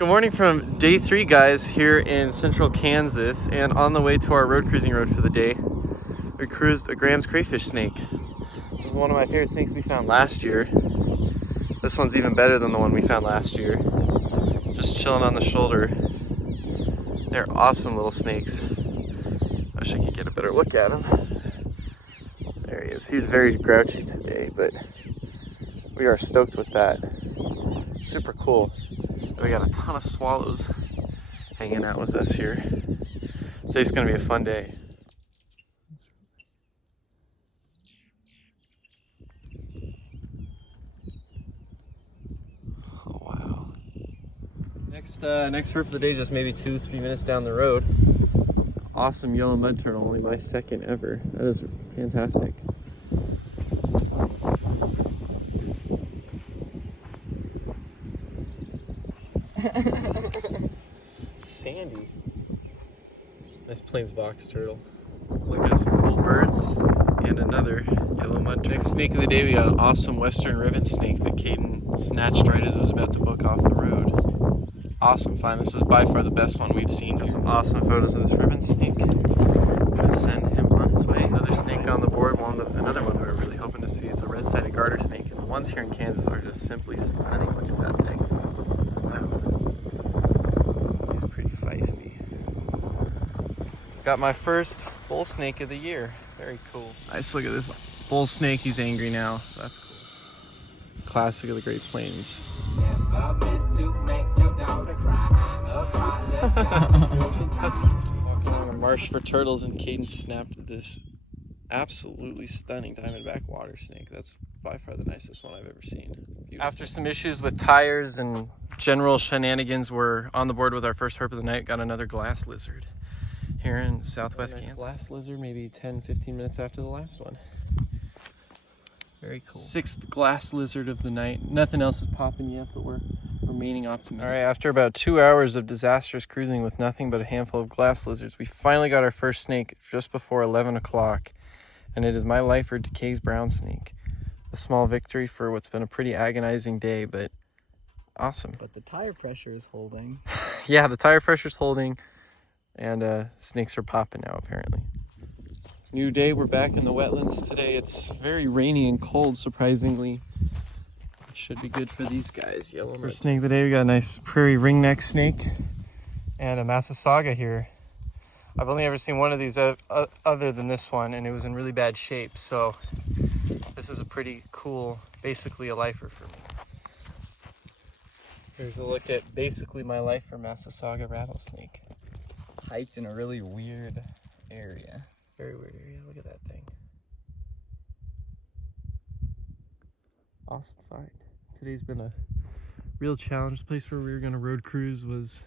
Good morning from day 3, guys, here in central Kansas, and on the way to our road cruising road for the day, we cruised a Graham's crayfish snake. This is one of my favorite snakes we found last year. This one's even better than the one we found last year. Just chilling on the shoulder. They're awesome little snakes. I wish I could get a better look at him. There he is. He's very grouchy today, but we are stoked with that. Super cool. We got a ton of swallows hanging out with us here. Today's gonna be a fun day. Oh wow. Next herp of the day, just maybe 2-3 minutes down the road. Awesome yellow mud turtle, only my second ever. That is fantastic. Sandy. Nice plains box turtle. Look at some cool birds and another yellow mud turtle. Next snake of the day, we got an awesome western ribbon snake that Caden snatched right as it was about to book off the road. Awesome find. This is by far the best one we've seen. Got some awesome photos of this ribbon snake. Gonna send him on his way. Another snake on the board. Another one we were really hoping to see is a red-sided garter snake. And the ones here in Kansas are just simply stunning. Look at that thing. He's pretty feisty. Got my first bull snake of the year. Very cool. Nice, look at this bull snake. He's angry now. That's cool. Classic of the Great Plains. That's walking on a marsh for turtles, and Caden snapped this absolutely stunning diamondback water snake. That's by far the nicest one I've ever seen. Beautiful. After some issues with tires and general shenanigans, we're on the board with our first herp of the night. Got another glass lizard here in southwest Kansas. Glass lizard, maybe 10-15 minutes after the last one. Very cool. 6th glass lizard of the night. Nothing else is popping yet, but we're remaining optimistic. All right, after about 2 hours of disastrous cruising with nothing but a handful of glass lizards, we finally got our first snake just before 11 o'clock, and it is my lifer, Decay's brown snake. A small victory for what's been a pretty agonizing day, but awesome. But the tire pressure is holding. Yeah, the tire pressure's holding, and snakes are popping now, apparently. New day, we're back in the wetlands today. It's very rainy and cold, surprisingly. It should be good for these guys. Yellow mud. For snake of the day, we got a nice prairie ringneck snake and a Massasauga here. I've only ever seen one of these other than this one, and it was in really bad shape, so this is a pretty cool, basically a lifer for me. Here's a look at basically my lifer Massasauga rattlesnake. Hiked in a really weird area. Very weird area. Look at that thing. Awesome find. Today's been a real challenge. The place where we were going to road cruise was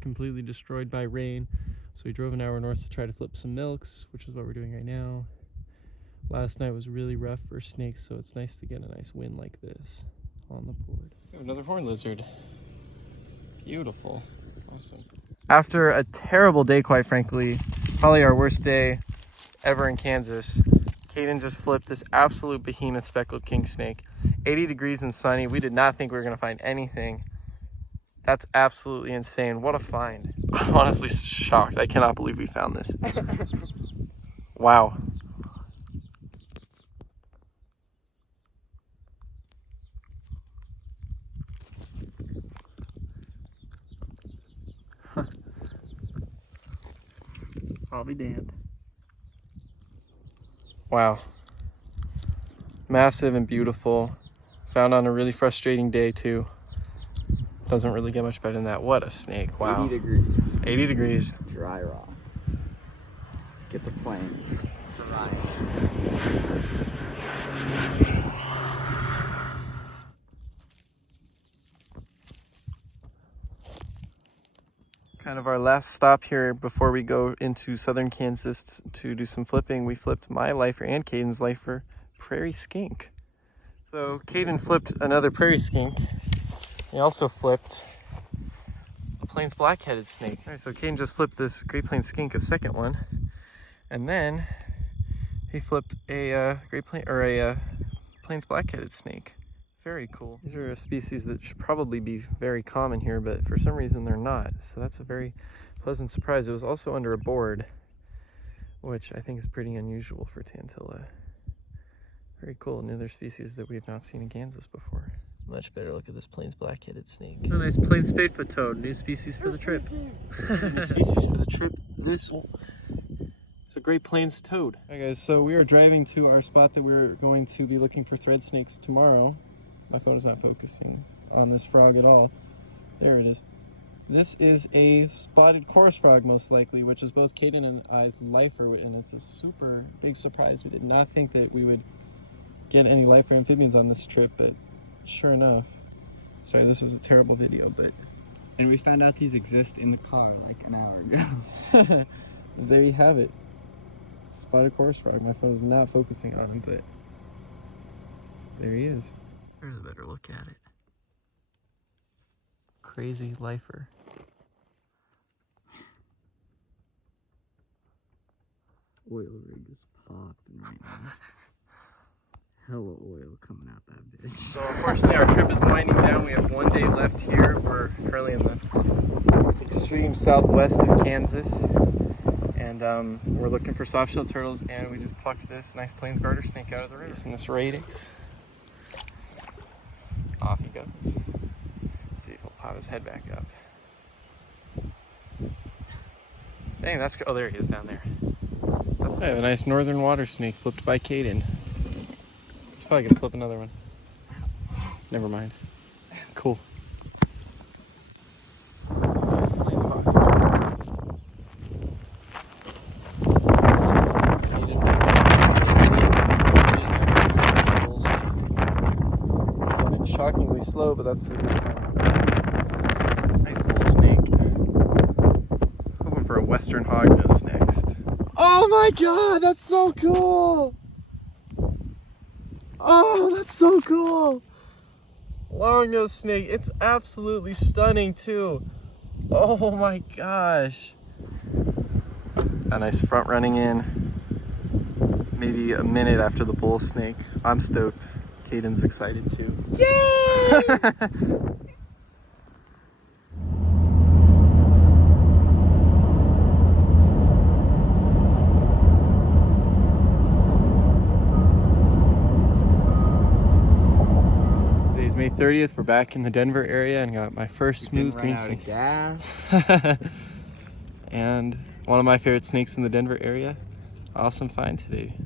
completely destroyed by rain. So we drove an hour north to try to flip some milks, which is what we're doing right now. Last night was really rough for snakes, so it's nice to get a nice win like this on the board. We have another horn lizard. Beautiful. Awesome. After a terrible day, quite frankly, probably our worst day ever in Kansas, Caden just flipped this absolute behemoth speckled kingsnake. 80 degrees and sunny. We did not think we were going to find anything. That's absolutely insane. What a find. I'm honestly shocked. I cannot believe we found this. Wow. I'll be damned. Wow. Massive and beautiful. Found on a really frustrating day too. Doesn't really get much better than that. What a snake. Wow. 80 degrees. 80 degrees. Dry raw. Get the plane. Dry. Kind of our last stop here before we go into southern Kansas to do some flipping. We flipped my lifer and Caden's lifer, prairie skink. So Caden flipped another prairie skink. He also flipped a plains black-headed snake. All right, so Caden just flipped this Great Plains skink, a second one, and then he flipped a plains black-headed snake. Very cool. These are a species that should probably be very common here, but for some reason they're not. So that's a very pleasant surprise. It was also under a board, which I think is pretty unusual for Tantilla. Very cool. Another species that we've not seen in Kansas before. Much better look at this Plains black-headed snake. A nice plain spadefoot toad. New species for the trip. New species for the trip. This one. It's a Great Plains toad. Hi guys, so we are driving to our spot that we're going to be looking for thread snakes tomorrow. My phone is not focusing on this frog at all. There it is. This is a spotted chorus frog, most likely, which is both Caden and I's lifer, and it's a super big surprise. We did not think that we would get any lifer amphibians on this trip, but sure enough. Sorry, this is a terrible video, but... And we found out these exist in the car like an hour ago. There you have it. Spotted chorus frog. My phone is not focusing on him, but there he is. There's a better look at it. Crazy lifer. Oil rig is popping right now. Hella oil coming out that bitch. So unfortunately our trip is winding down. We have 1 day left here. We're currently in the extreme southwest of Kansas. And we're looking for soft-shell turtles, and we just plucked this nice plains garter snake out of the river. And this radix. Off he goes. Let's see if he'll pop his head back up. Dang, that's good. Oh, there he is down there. I have a nice northern water snake flipped by Caden. He's probably gonna flip another one. Never mind. Cool. Nice plains box turtle. Shockingly slow, but that's a good sign. Nice bull snake. Hoping for a western hognose next. Oh my god, that's so cool! Oh, that's so cool! Longnose snake, it's absolutely stunning too. Oh my gosh. A nice front running in. Maybe a minute after the bull snake. I'm stoked. Caden's excited too. Yay! Today's May 30th. We're back in the Denver area and got my first smooth green snake. Gas. And one of my favorite snakes in the Denver area. Awesome find today.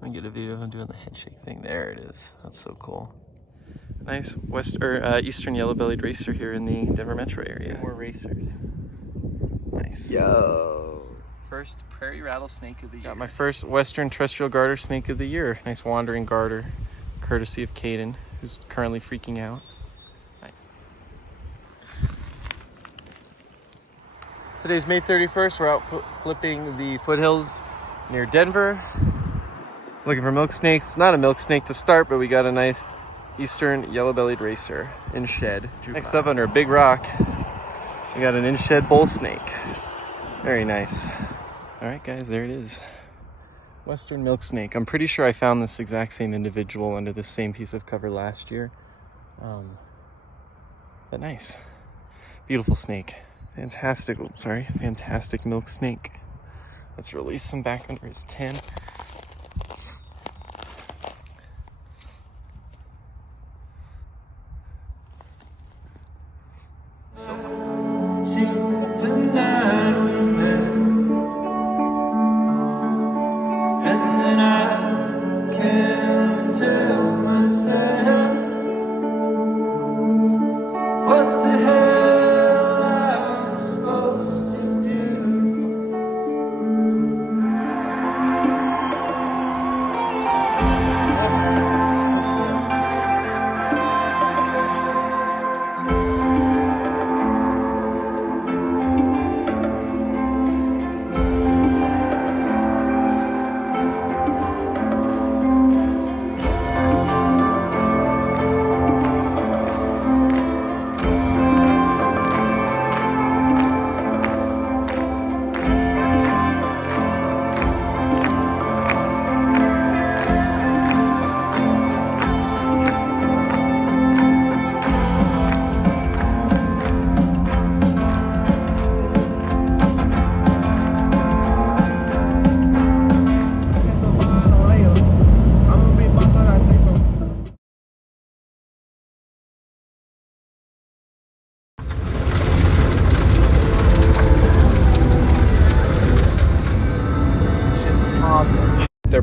Let me get a video of him doing the head shake thing. There it is. That's so cool. Nice eastern yellow-bellied racer here in the Denver metro area. 2 more racers. Nice. Yo. First prairie rattlesnake of the year. Got my first western terrestrial garter snake of the year. Nice wandering garter, courtesy of Caden, who's currently freaking out. Nice. Today's May 31st. We're out flipping the foothills near Denver. Looking for milk snakes. Not a milk snake to start, but we got a nice eastern yellow-bellied racer in shed. Next up, under a big rock, we got an in-shed bull snake. Very nice. All right, guys, there it is. Western milk snake. I'm pretty sure I found this exact same individual under the same piece of cover last year. But nice. Beautiful snake. Fantastic milk snake. Let's release him back under his tin.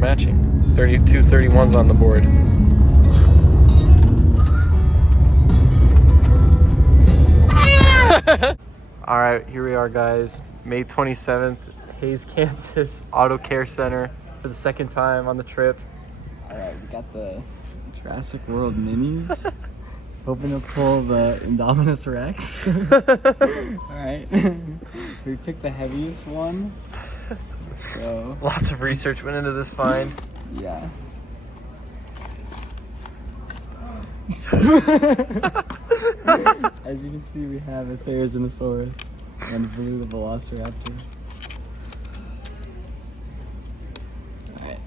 matching. 32 31s on the board. All right, here we are, guys. May 27th, Hayes, Kansas Auto Care Center for the second time on the trip. All right, we got the Jurassic World minis. Hoping to pull the Indominus Rex. All right, we picked the heaviest one. So Lots of research went into this find. yeah. As you can see, we have a Therizinosaurus and Blue the Velociraptor. All right.